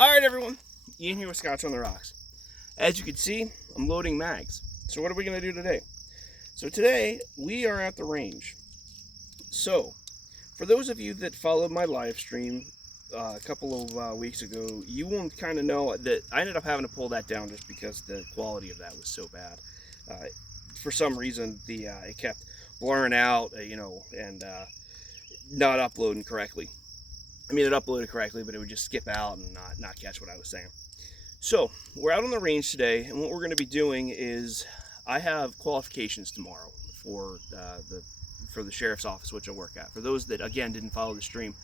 Alright everyone, Ian here with Scotch on the Rocks. As you can see, I'm loading mags. So what are we going to do today? So today, we are at the range. So, for those of you that followed my live stream a couple of weeks ago, you will kind of know that I ended up having to pull that down just because the quality of that was so bad. For some reason, it kept blurring out, and not uploading correctly. I mean, it uploaded correctly, but it would just skip out and not catch what I was saying. So, we're out on the range today, and what we're going to be doing is, I have qualifications tomorrow for the sheriff's office, which I work at. For those that, again, didn't follow the stream,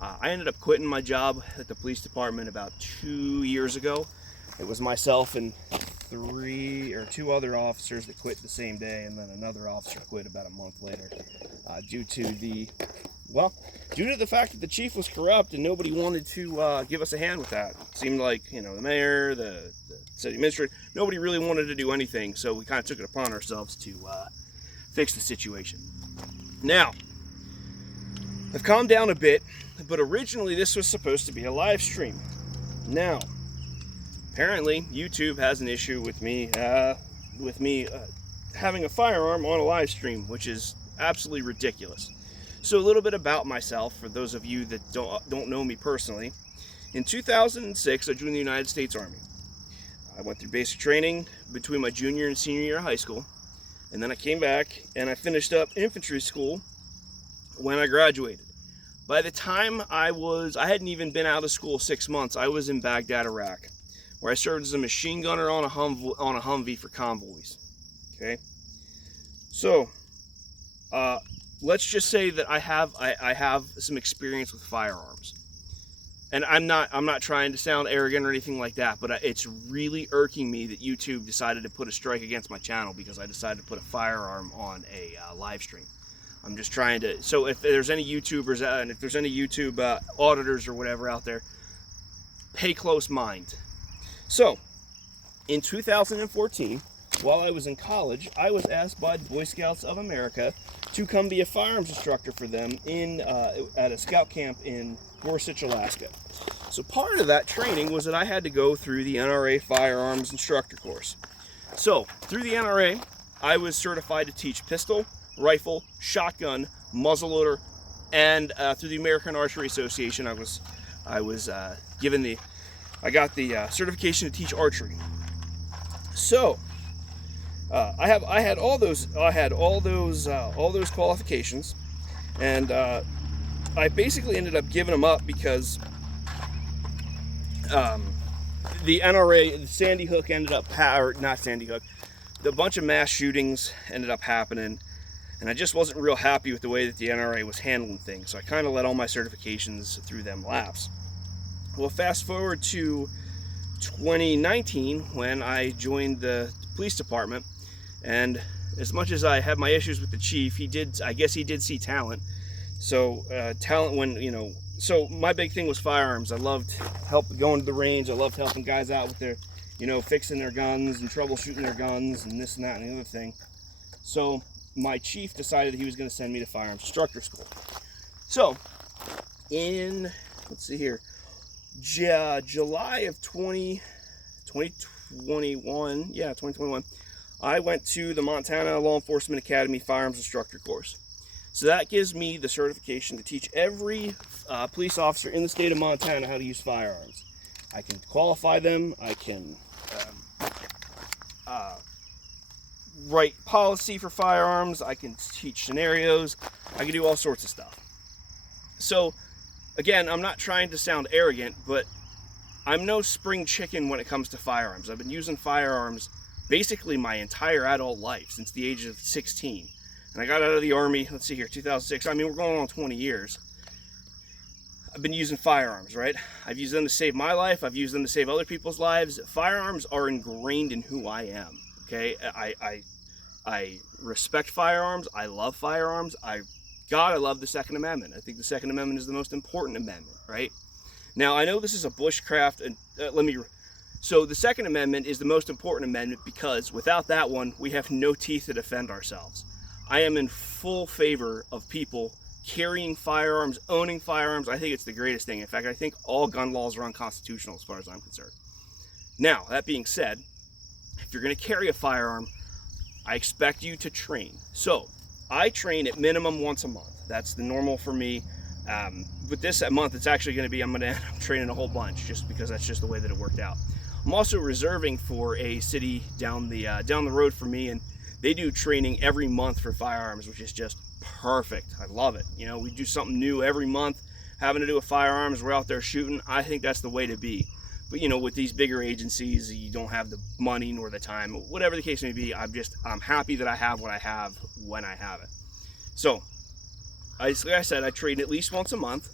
I ended up quitting my job at the police department about 2 years ago. It was myself and two other officers that quit the same day, and then another officer quit about a month later due to the fact that the chief was corrupt and nobody wanted to give us a hand with that. It seemed like, the mayor, the city administrator, nobody really wanted to do anything, so we kind of took it upon ourselves to fix the situation. Now, I've calmed down a bit, but originally this was supposed to be a live stream. Now, apparently YouTube has an issue with me having a firearm on a live stream, which is absolutely ridiculous. So a little bit about myself, for those of you that don't know me personally. In 2006, I joined the United States Army. I went through basic training between my junior and senior year of high school, and then I came back and I finished up infantry school when I graduated. By the time I hadn't even been out of school 6 months, I was in Baghdad, Iraq, where I served as a machine gunner on a Humvee for convoys. Okay, so let's just say that I have some experience with firearms, and I'm not trying to sound arrogant or anything like that, but it's really irking me that YouTube decided to put a strike against my channel because I decided to put a firearm on a live stream. I'm just trying to. So if there's any YouTubers and if there's any YouTube auditors or whatever out there, pay close mind. So, in 2014, while I was in college, I was asked by the Boy Scouts of America to come be a firearms instructor for them at a scout camp in Gorsuch, Alaska. So part of that training was that I had to go through the NRA firearms instructor course. So, through the NRA, I was certified to teach pistol, rifle, shotgun, muzzleloader, and through the American Archery Association, I got the certification to teach archery. So I had all those qualifications, and I basically ended up giving them up because the NRA, the Sandy Hook the bunch of mass shootings ended up happening, and I just wasn't real happy with the way that the NRA was handling things. So I kind of let all my certifications through them lapse. Well, fast forward to 2019 when I joined the police department, and as much as I had my issues with the chief, I guess he did see talent. So so my big thing was firearms. I loved going to the range. I loved helping guys out with their, fixing their guns and troubleshooting their guns and this and that and the other thing. So my chief decided he was going to send me to firearms instructor school. So let's see here, July of 2021, I went to the Montana Law Enforcement Academy Firearms Instructor course. So that gives me the certification to teach every police officer in the state of Montana how to use firearms. I can qualify them, I can write policy for firearms, I can teach scenarios, I can do all sorts of stuff. So, again, I'm not trying to sound arrogant, but I'm no spring chicken when it comes to firearms. I've been using firearms basically my entire adult life, since the age of 16. And I got out of the Army, let's see here, 2006. I mean, we're going on 20 years. I've been using firearms, right? I've used them to save my life. I've used them to save other people's lives. Firearms are ingrained in who I am, okay? I respect firearms. I love firearms. I love the Second Amendment. I think the Second Amendment is the most important amendment, right? Now, I know this is a bushcraft, and so the Second Amendment is the most important amendment because without that one, we have no teeth to defend ourselves. I am in full favor of people carrying firearms, owning firearms, I think it's the greatest thing. In fact, I think all gun laws are unconstitutional as far as I'm concerned. Now, that being said, if you're going to carry a firearm, I expect you to train. So I train at minimum once a month. That's the normal for me. With this month, it's actually going to be, I'm training a whole bunch just because that's just the way that it worked out. I'm also reserving for a city down the road for me, and they do training every month for firearms, which is just perfect. I love it. You know, we do something new every month, having to do with firearms. We're out there shooting. I think that's the way to be. But you know, with these bigger agencies, you don't have the money nor the time, whatever the case may be. I'm happy that I have what I have when I have it. So, like I said, I train at least once a month,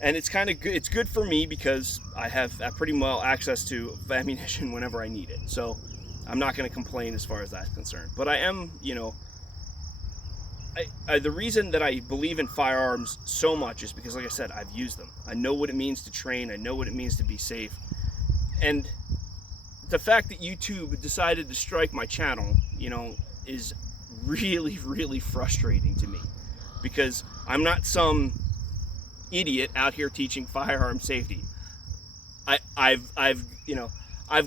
and it's kind of good. It's good for me because I have pretty well access to ammunition whenever I need it. So, I'm not going to complain as far as that's concerned. But I am, you know, the reason that I believe in firearms so much is because, like I said, I've used them. I know what it means to train. I know what it means to be safe. And the fact that YouTube decided to strike my channel, you know, is really, really frustrating to me, because I'm not some idiot out here teaching firearm safety. I've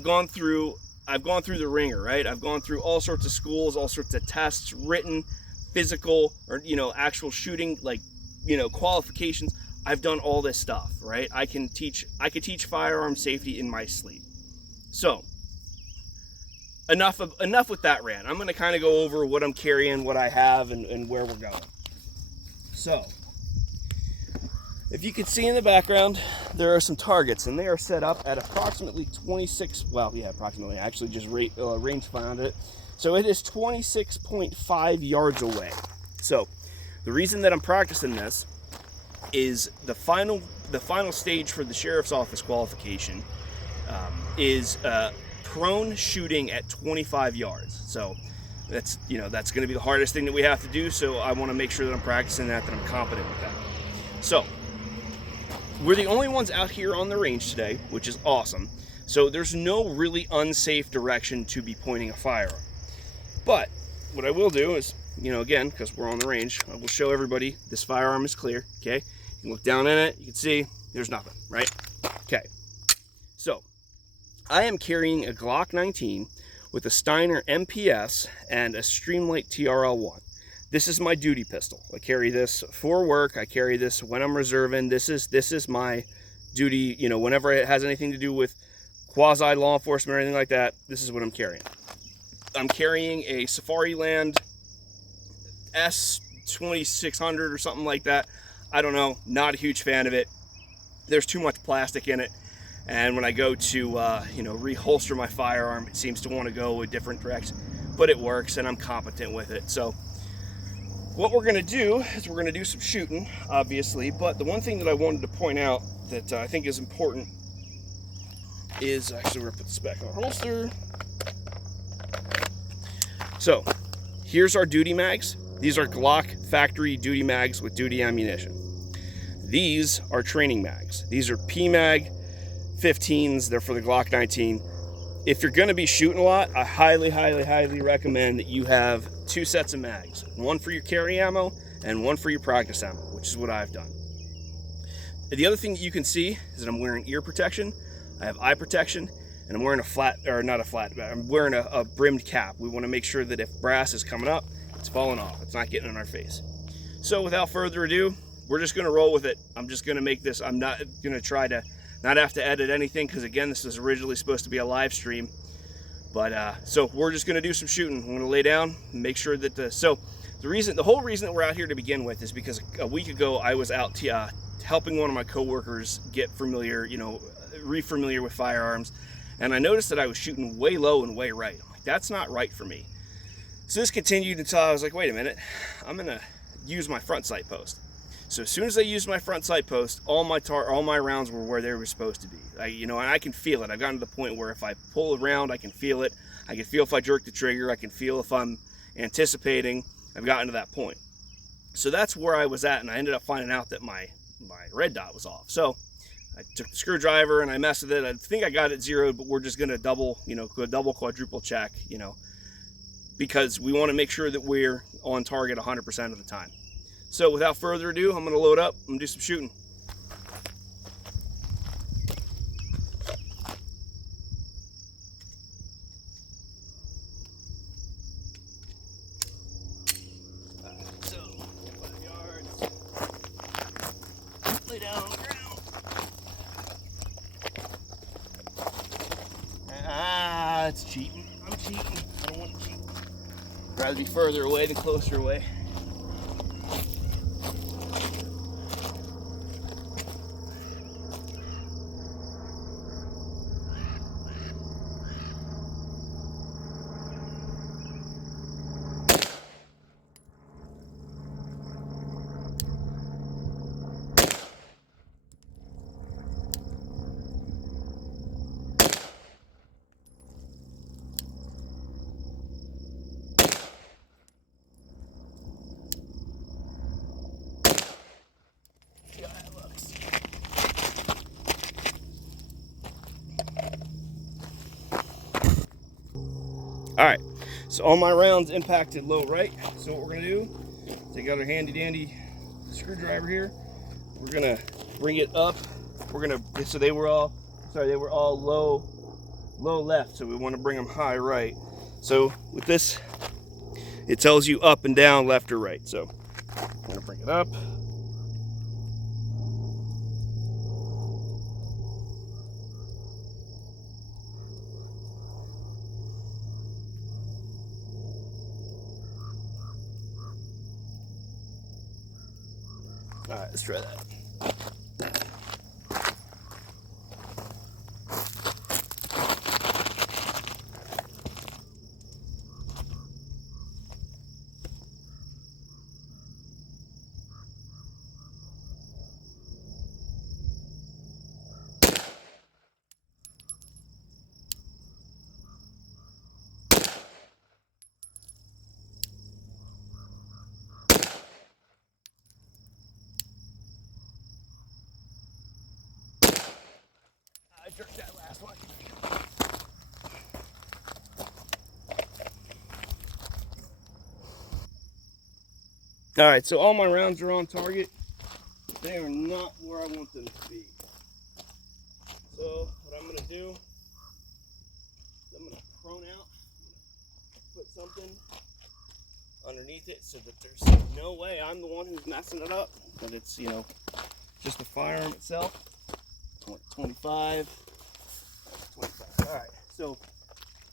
gone through the ringer, right? I've gone through all sorts of schools, all sorts of tests, written, physical, or, you know, actual shooting, like, you know, qualifications. I've done all this stuff, right? I could teach firearm safety in my sleep. So, enough with that rant. I'm going to kind of go over what I'm carrying, what I have, and where we're going. So, if you can see in the background, there are some targets, and they are set up at approximately 26, well, yeah, approximately, I actually just range found it. So it is 26.5 yards away. So, the reason that I'm practicing this is the final stage for the sheriff's office qualification is prone shooting at 25 yards. So that's going to be the hardest thing that we have to do. So I want to make sure that I'm practicing that I'm competent with that. So we're the only ones out here on the range today, which is awesome. So there's no really unsafe direction to be pointing a firearm. But what I will do is, you know, again, because we're on the range, I will show everybody this firearm is clear, okay? You can look down in it, you can see there's nothing, right? Okay, so I am carrying a Glock 19 with a Steiner MPS and a Streamlight TRL-1. This is my duty pistol. I carry this for work. I carry this when I'm reserving. This is my duty, you know, whenever it has anything to do with quasi law enforcement or anything like that, this is what I'm carrying. I'm carrying a Safariland S2600 or something like that. I don't know, not a huge fan of it. There's too much plastic in it, and when I go to reholster my firearm, it seems to want to go a different direction, but it works and I'm competent with it. So what we're going to do is we're going to do some shooting, obviously, but the one thing that I wanted to point out that I think is important is, actually, we're going to put this back in our holster. So here's our duty mags. These are Glock factory duty mags with duty ammunition. These are training mags. These are PMag 15s. They're for the Glock 19. If you're going to be shooting a lot, I highly, highly, highly recommend that you have two sets of mags. One for your carry ammo and one for your practice ammo, which is what I've done. The other thing that you can see is that I'm wearing ear protection. I have eye protection, and I'm wearing I'm wearing a brimmed cap. We want to make sure that if brass is coming up, it's falling off. It's not getting in our face. So without further ado, we're just going to roll with it. I'm just going to make this, I'm not going to try to not have to edit anything, because again, this was originally supposed to be a live stream. But so we're just going to do some shooting. I'm going to lay down and make sure that the whole reason that we're out here to begin with is because a week ago I was out helping one of my coworkers get familiar, re-familiar with firearms, and I noticed that I was shooting way low and way right. I'm like, that's not right for me. So this continued until I was like, wait a minute, I'm going to use my front sight post. So as soon as I used my front sight post, all my rounds were where they were supposed to be. And I can feel it. I've gotten to the point where if I pull around, I can feel it. I can feel if I jerk the trigger. I can feel if I'm anticipating. I've gotten to that point. So that's where I was at, and I ended up finding out that my red dot was off. So I took the screwdriver and I messed with it. I think I got it zeroed, but we're just going to double, quadruple check, because we want to make sure that we're on target 100% of the time. So without further ado, I'm gonna load up and do some shooting. So 5 yards, lay down on the ground. It's cheating. I'm cheating. I don't want to cheat. I'd rather be further away than closer away. All right, so all my rounds impacted low right. So what we're gonna do, take out our handy dandy screwdriver here. We're gonna bring it up. So they were all low left. So we want to bring them high right. So with this, it tells you up and down, left or right. So I'm gonna bring it up. All right, let's try that. I jerked that last one. All right, so all my rounds are on target. They are not where I want them to be. So what I'm gonna do is I'm gonna prone out, put something underneath it so that there's no way I'm the one who's messing it up, but it's, you know, just the firearm itself. 25. All right, so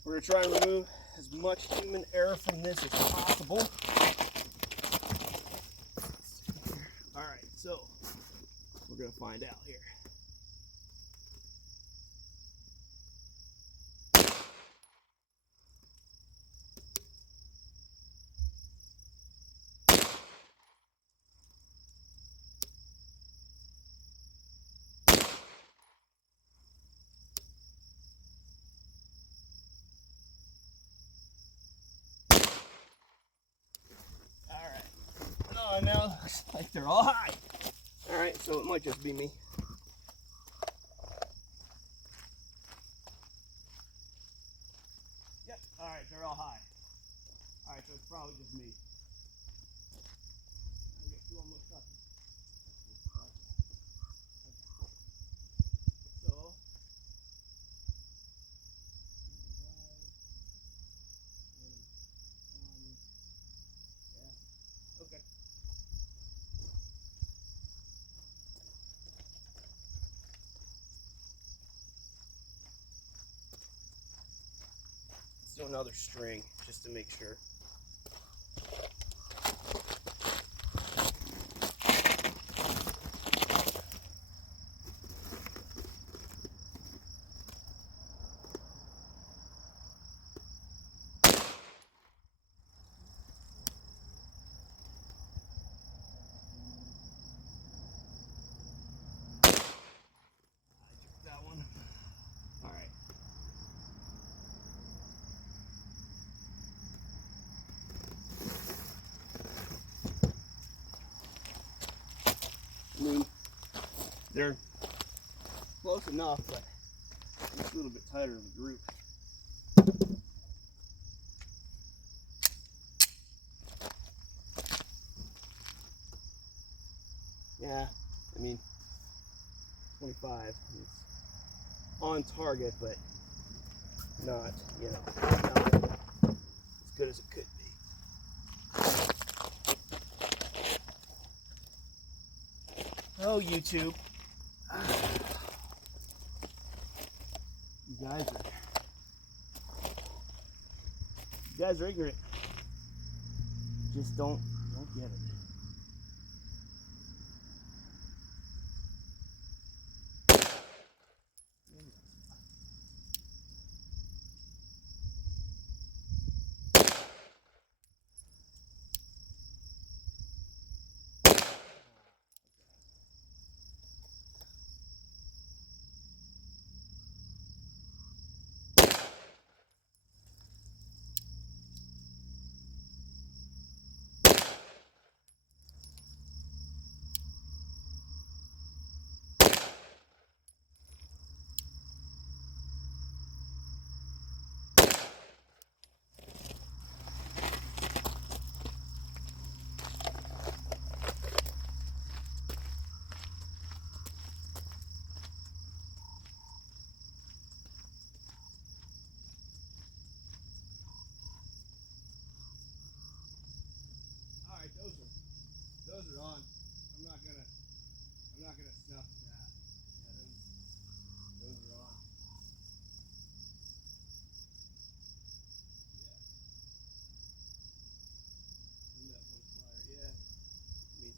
we're gonna try and remove as much human error from this as possible. All right, so we're gonna find out here. All right. Oh, now it looks like they're all high. All right, so it might just be me. Yep. All right, they're all high. All right, so it's probably just me. I get two almost touching. So, yeah, okay. Let's do another string just to make sure. That one. All right. I mean, they're close enough, but it's a little bit tighter of a group. Yeah, I mean, 25. It's on target, but not, you know, not as good as it could be. Oh, YouTube. You guys are ignorant. You just don't get it. All right, those are on. I'm not gonna snuff that. Those are on. Yeah. That one flyer, yeah. I mean,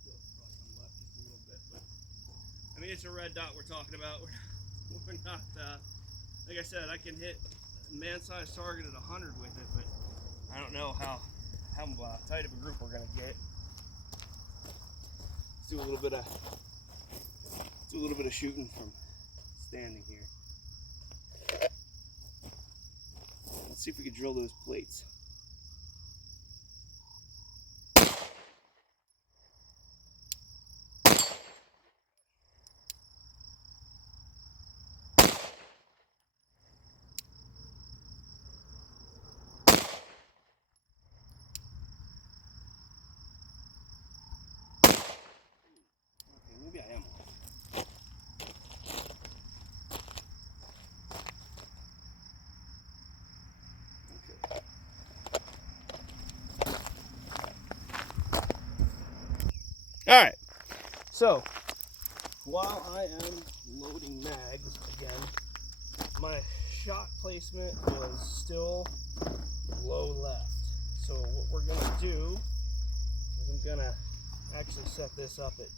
still probably some left just a little bit, but I mean, it's a red dot we're talking about. We're not. Like I said, I can hit a man-sized target at 100 with it, but I don't know how tight of a group we're gonna get. Let's do a little bit of shooting from standing here. Let's see if we can drill those plates. Okay, maybe I am. Okay. All right. So while I am loading mags again, my shot placement was still low left. So what we're gonna do is I'm gonna actually set this up at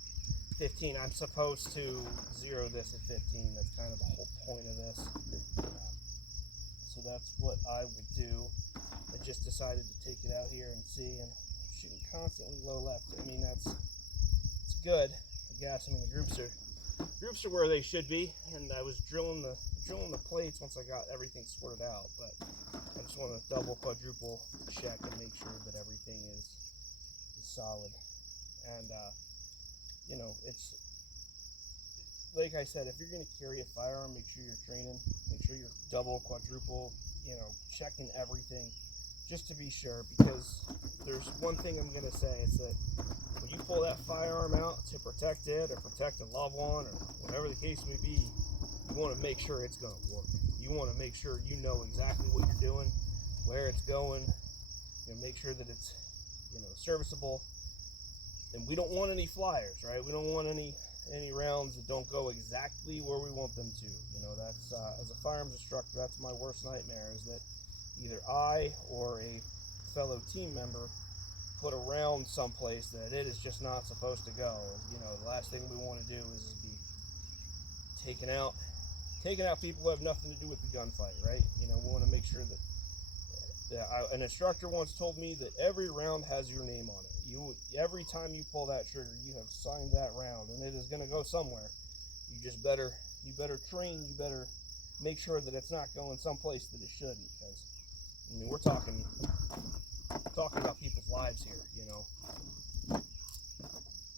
15. I'm supposed to zero this at 15. That's kind of the whole point of this. So that's what I will do. I just decided to take it out here and see, and shooting constantly low left. I mean, it's good, I guess. I mean, the groups are where they should be, and I was drilling the plates once I got everything sorted out. But I just want to double, quadruple check and make sure that everything is solid. And you know, it's like I said, if you're going to carry a firearm, make sure you're training, make sure you're double, quadruple, you know, checking everything just to be sure. Because there's one thing I'm going to say, it's that when you pull that firearm out to protect it or protect a loved one or whatever the case may be, you want to make sure it's going to work. You want to make sure you know exactly what you're doing, where it's going, and make sure that it's, you know, serviceable. And we don't want any flyers, right? We don't want any rounds that don't go exactly where we want them to. You know, that's as a firearms instructor, that's my worst nightmare, is that either I or a fellow team member put a round someplace that it is just not supposed to go. You know, the last thing we want to do is be taking out people who have nothing to do with the gunfight, right? You know, we want to make sure that an instructor once told me that every round has your name on it. Every time you pull that trigger, you have signed that round, and it is going to go somewhere. You better train. You better make sure that it's not going someplace that it shouldn't. Because I mean, we're talking about people's lives here. You know,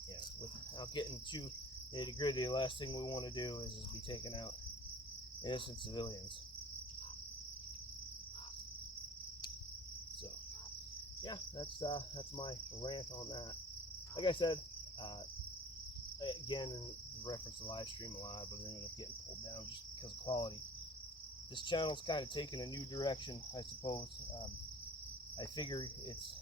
yeah. Without getting too nitty gritty, the last thing we want to do is be taking out innocent civilians. So yeah, that's my rant on that. Like I said, again, in reference to live stream live, but it ended up getting pulled down just because of quality. This channel's kind of taken a new direction, I suppose. I figure it's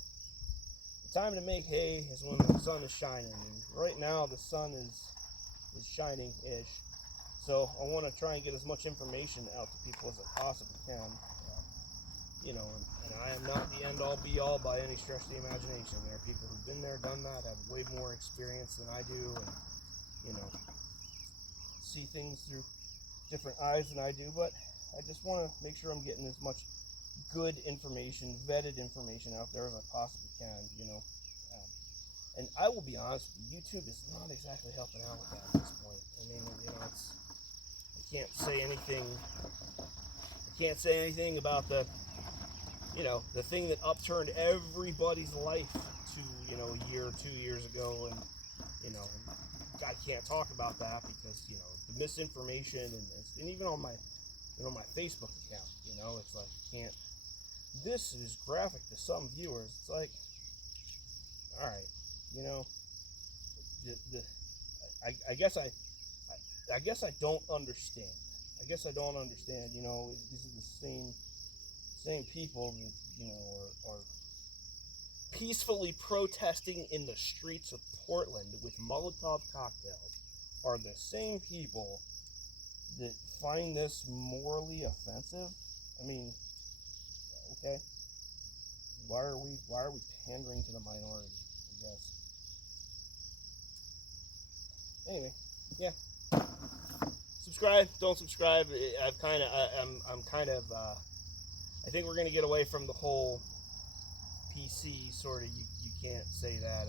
the time to make hay is when the sun is shining, and right now the sun is shining-ish. So I want to try and get as much information out to people as I possibly can. You know, and I am not the end-all be-all by any stretch of the imagination. There are people who've been there, done that, have way more experience than I do, and, you know, see things through different eyes than I do, but I just want to make sure I'm getting as much good information, vetted information out there as I possibly can, you know. And I will be honest with you, YouTube is not exactly helping out with that at this point. I mean, you know, I can't say anything about the, you know, the thing that upturned everybody's life to, you know, a year or 2 years ago, and, you know, I can't talk about that because, you know, the misinformation and even on my, you know, my Facebook account, you know, it's like, can't, this is graphic to some viewers. It's like, all right, you know, I guess I don't understand. I guess I don't understand, you know, these are the same people that, you know, are peacefully protesting in the streets of Portland with Molotov cocktails are the same people that find this morally offensive. I mean, okay, why are we pandering to the minority, I guess. Anyway, yeah. Subscribe, don't subscribe. I'm kind of I think we're gonna get away from the whole PC sort of, you can't say that,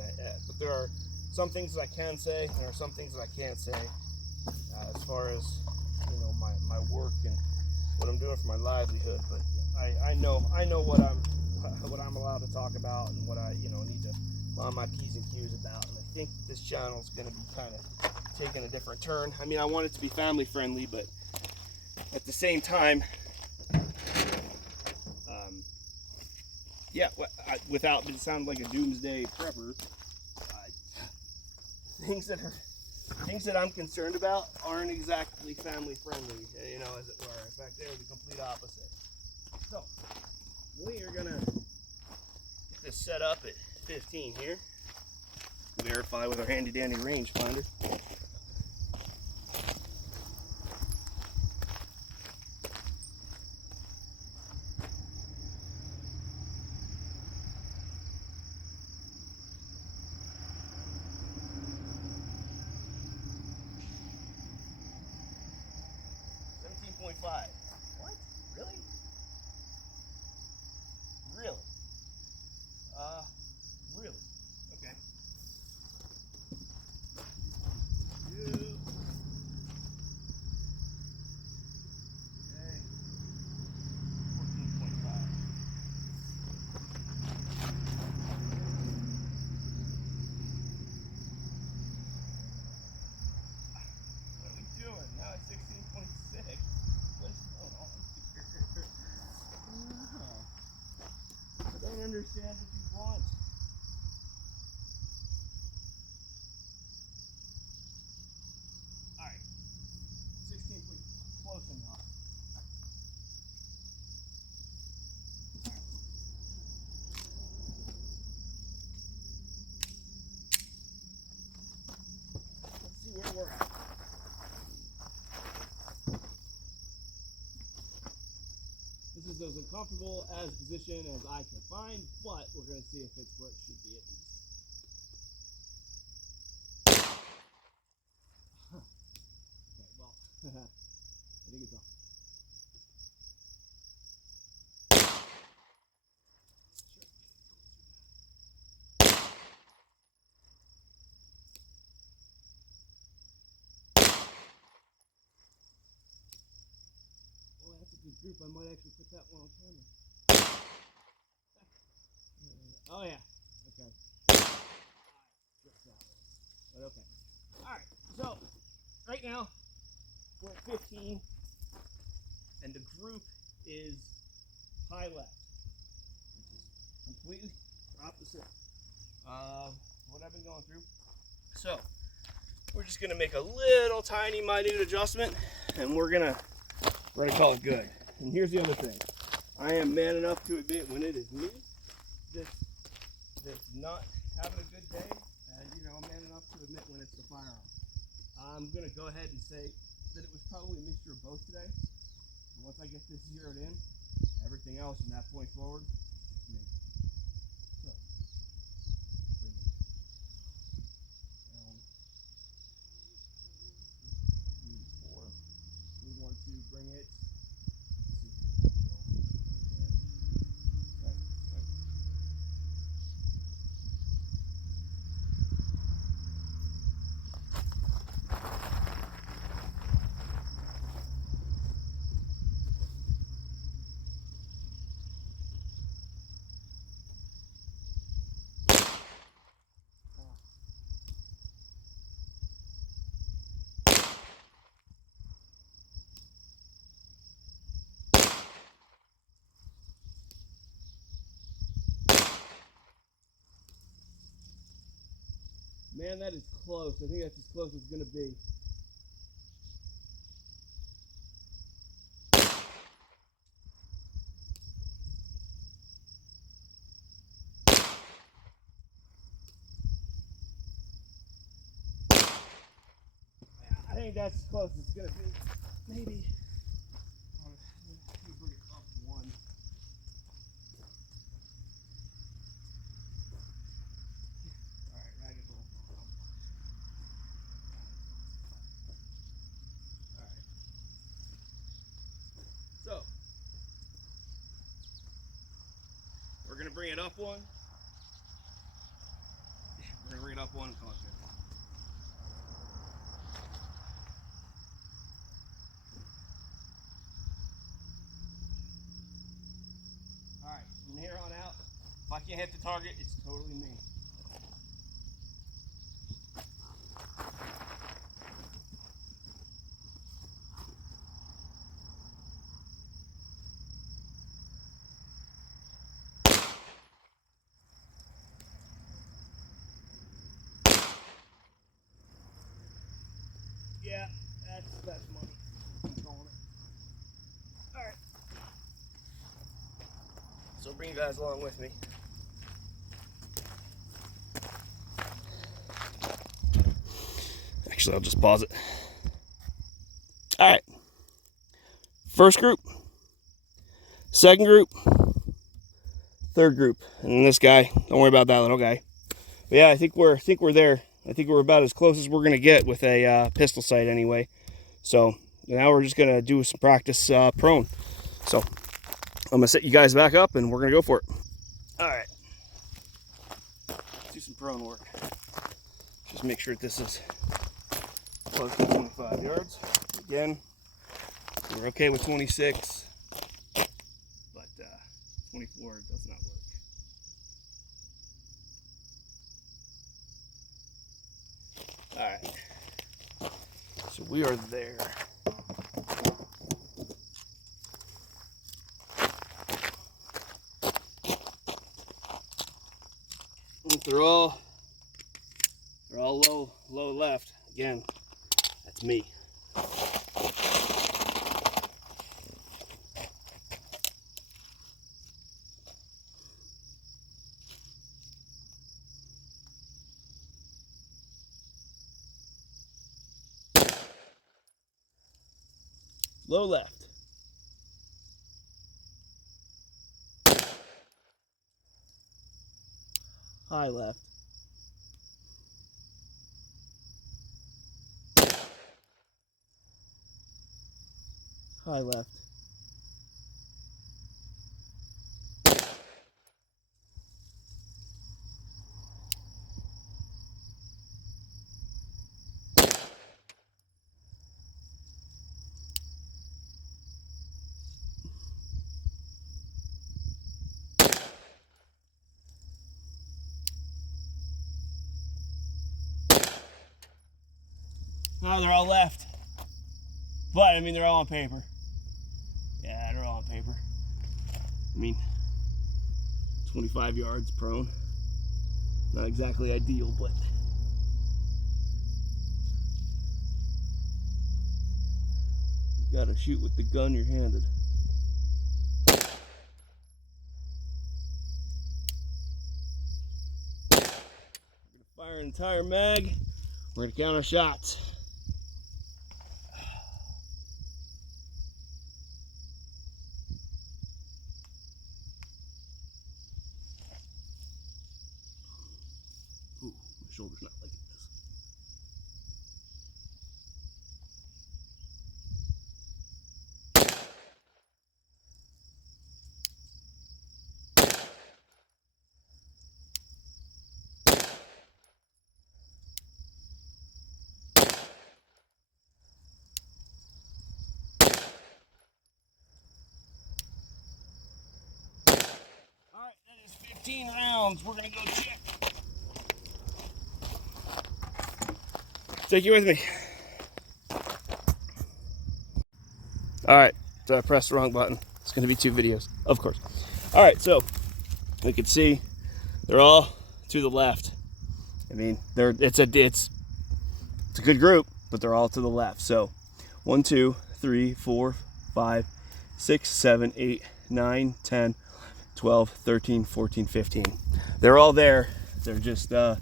but there are some things that I can say, and there are some things that I can't say, as far as, you know, my work and what I'm doing for my livelihood. But I know what I'm allowed to talk about and what I, you know, need to mind my P's and Q's about. And I think this channel is going to be kind of taking a different turn. I mean, I want it to be family friendly, but at the same time, yeah, without it sounding like a doomsday prepper, things that I'm concerned about aren't exactly family friendly, you know, as it were. In fact, they're the complete opposite. So we are gonna get this set up at 15 here. Verify with our handy dandy rangefinder. 17.5. What? Really? Really? Really? Okay. 2. Okay. 14.5. What are we doing? Now it's 16.6. What's going on here? I don't understand what you want. Alright. 16, close enough. Let's see where we're at. This is as uncomfortable as position as I can find, but we're going to see if it's where it should be at least. Okay, well, I think it's off. Well, that's a good group. I might actually put that one on camera. Oh yeah. Okay. But okay. Alright, so right now we're at 15 and the group is high left, which is completely opposite of what I've been going through. So we're just gonna make a little tiny minute adjustment, and we're gonna call it good. And here's the other thing. I am man enough to admit when it is me that's not having a good day, and I'm man enough to admit when it's the firearm. I'm gonna go ahead and say that it was probably a mixture of both today. And once I get this zeroed in, everything else from that point forward, it's me. So, bring it down. 4. We want to bring it. Man, that is close. I think that's as close as it's going to be. I think that's as close as it's going to be. Maybe. Let me bring it up one. Alright, ragged bull. Alright. So, we're going to bring it up one. We're going to bring it up one. Come on, sir. Alright, from here on out, if I can't hit the target, it's totally me. Yeah, that's money. I'm calling it. Alright. So bring you guys along with me. Actually, I'll just pause it. Alright. First group. Second group. Third group. And this guy. Don't worry about that little guy. But yeah, I think we're there. I think we're about as close as we're gonna get with a pistol sight anyway. So now we're just gonna do some practice prone. So I'm gonna set you guys back up and we're gonna go for it. All right, let's do some prone work. Just make sure that this is close to 25 yards. Again, we're okay with 26, but 24 does not work. All right, so we are there. They're all low left. Again, that's me. Low left. High left. High left. No, they're all left. But, I mean, they're all on paper. Yeah, they're all on paper. I mean, 25 yards prone. Not exactly ideal, but you gotta shoot with the gun you're handed. We're gonna fire an entire mag. We're gonna count our shots. Ooh, my shoulder's not liking this. Alright, that is 15 rounds. We're gonna go check. Take you with me. Alright, so I pressed the wrong button. It's gonna be 2 videos, of course. Alright, so you can see they're all to the left. I mean, it's a good group, but they're all to the left. So 1, 2, 3, 4, 5, 6, 7, 8, 9, 10, 12, 13, 14, 15. They're all there. They're just I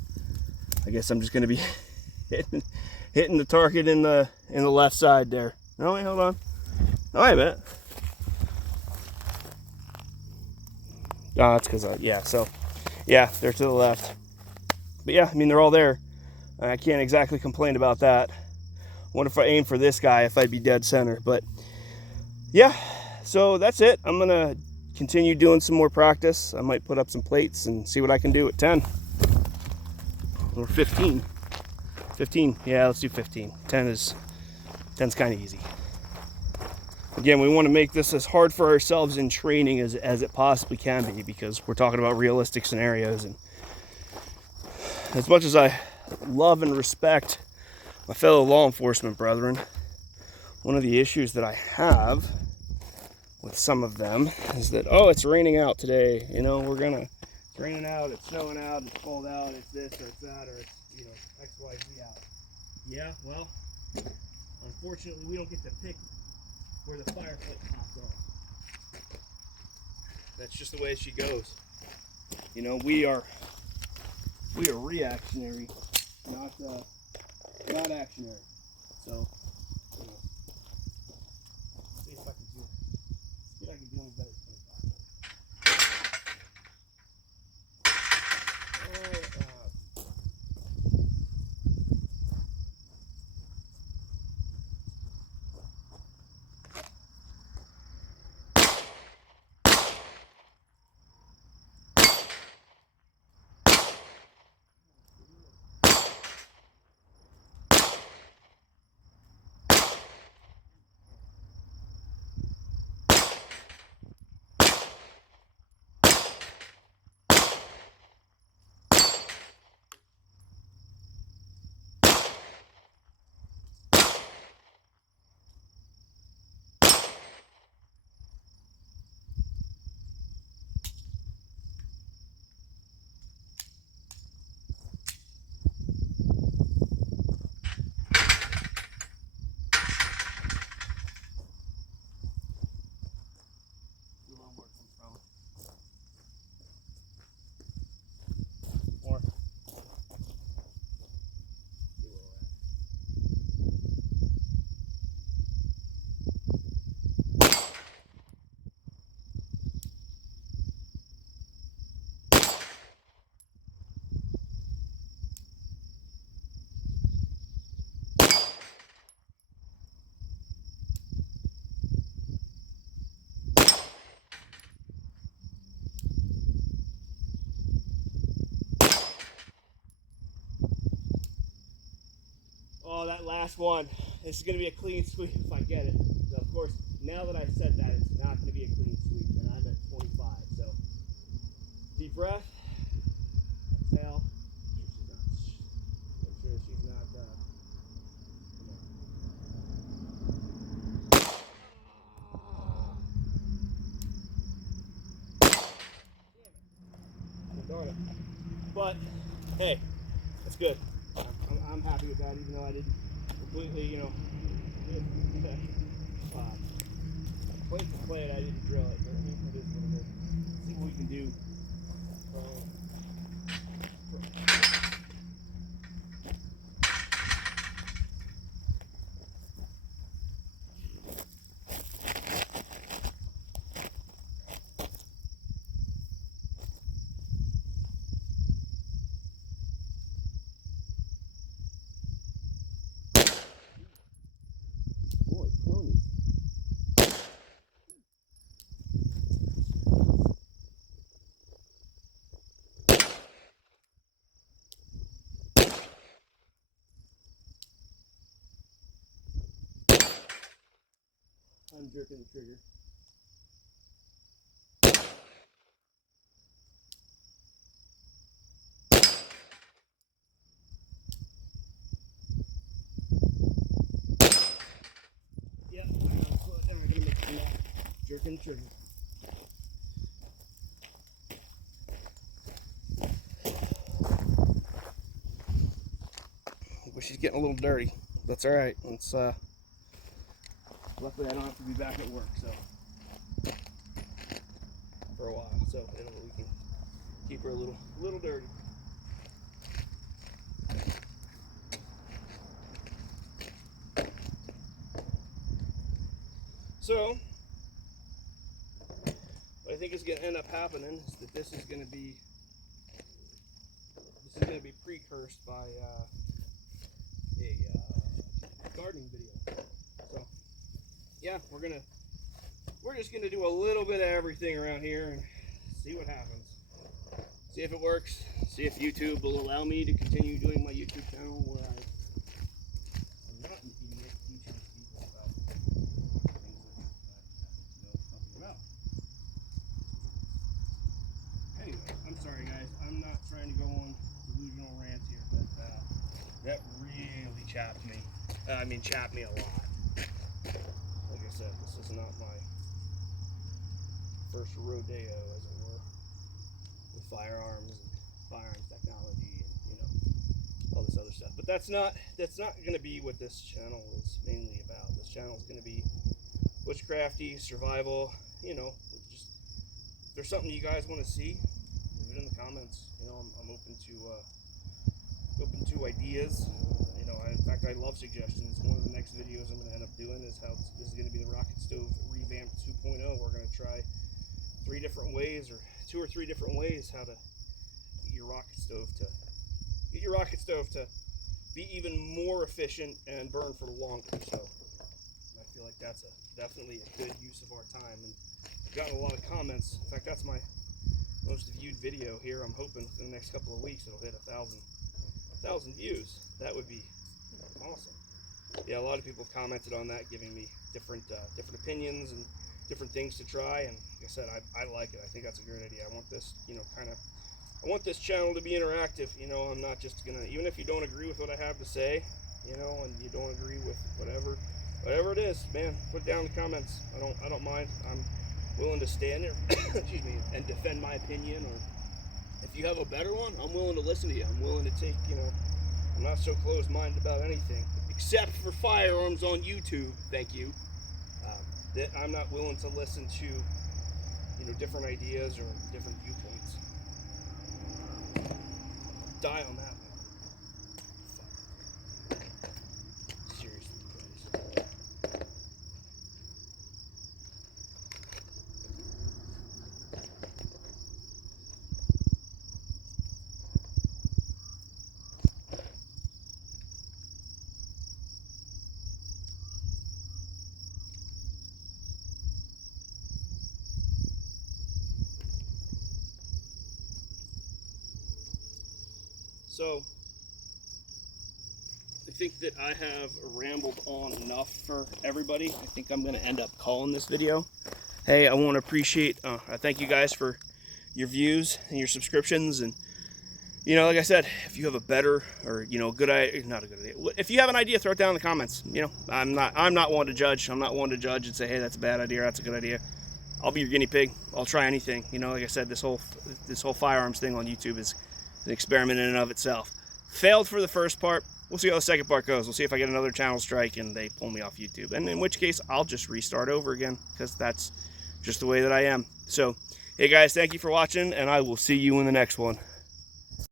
guess I'm just gonna be hitting the target in the left side there. No, wait, hold on. Oh, wait a minute. Oh, that's because so yeah, they're to the left. But yeah, I mean, they're all there. I can't exactly complain about that. Wonder if I aim for this guy, if I'd be dead center. But yeah, so that's it. I'm gonna continue doing some more practice. I might put up some plates and see what I can do at 10 or 15. 15, yeah, let's do 15. 10's kind of easy. Again, we want to make this as hard for ourselves in training as it possibly can be, because we're talking about realistic scenarios. And as much as I love and respect my fellow law enforcement brethren, one of the issues that I have with some of them is that, oh, it's raining out today, you know, it's raining out, it's snowing out, it's cold out, it's this or it's that, or it's, you know, X, Y, Z out. Yeah, well, unfortunately, we don't get to pick where the firefight pops off. That's just the way she goes. You know, we are reactionary, not actionary. So, you know, see if I can do any better. Oh, that last one. This is going to be a clean sweep if I get it. So of course, now that I said that, it's not going to be a clean sweep, and I'm at 25. So, deep breath, exhale. Make sure she's not. Darn it. But hey, that's good. I'm happy with that, even though I didn't completely, you know, plate to plate, I didn't drill it, but I mean, it is what it is. Let's see what we can do. Boy, ponies. I'm jerking the trigger. Yeah, I'm gonna slow it down. I'm gonna make it come out. Jerking the trigger. But she's getting a little dirty. That's all right. It's luckily I don't have to be back at work, so for a while. So we can keep her a little dirty. So what I think is going to end up happening is that this is going to be precursed by a gardening video. So yeah, we're just gonna do a little bit of everything around here and see what happens. See if it works. See if YouTube will allow me to continue doing my YouTube channel where I'm not an idiot teaching people about things that I happen to know something about. Anyway, I'm sorry guys. I'm not trying to go on delusional rants here, but that really chapped me. Chapped me a lot. Like I said, this is not my first rodeo, as it were, with firearms and firearms technology and, you know, all this other stuff. But that's not going to be what this channel is mainly about. This channel is going to be bushcrafty, survival. You know, just if there's something you guys want to see, leave it in the comments. You know, I'm open to ideas. You know, in fact, I love suggestions. One of the next videos I'm going to end up doing is how this is going to be the Rocket Stove Revamped 2.0. We're going to try 3 different ways, or 2 or 3 different ways, how to get your rocket stove to be even more efficient and burn for longer. So I feel like that's definitely a good use of our time, and I've gotten a lot of comments. In fact, that's my most viewed video here. I'm hoping in the next couple of weeks it'll hit 1,000 views. That would be awesome. Yeah, a lot of people have commented on that, giving me different opinions and different things to try. And like I said, I like it. I think that's a great idea. I want this, you know, I want this channel to be interactive. You know, I'm not just gonna, even if you don't agree with what I have to say, you know, and you don't agree with whatever it is, man, put it down in the comments. I don't mind. I'm willing to stand there, excuse me, and defend my opinion. Or if you have a better one, I'm willing to listen to you. I'm willing to take, you know, I'm not so closed-minded about anything, except for firearms on YouTube. Thank you. That I'm not willing to listen to, you know, different ideas or different viewpoints. Die on that one. Seriously, guys. So, I think that I have rambled on enough for everybody. I think I'm going to end up calling this video. Hey, I want to I thank you guys for your views and your subscriptions. And, you know, like I said, if you have a better, or, you know, good idea, not a good idea. If you have an idea, throw it down in the comments. You know, I'm not one to judge. I'm not one to judge and say, hey, that's a bad idea, or that's a good idea. I'll be your guinea pig. I'll try anything. You know, like I said, this whole firearms thing on YouTube is an experiment in and of itself. Failed for the first part. We'll see how the second part goes. We'll see if I get another channel strike and they pull me off YouTube. And in which case, I'll just restart over again, because that's just the way that I am. So, hey guys, thank you for watching, and I will see you in the next one.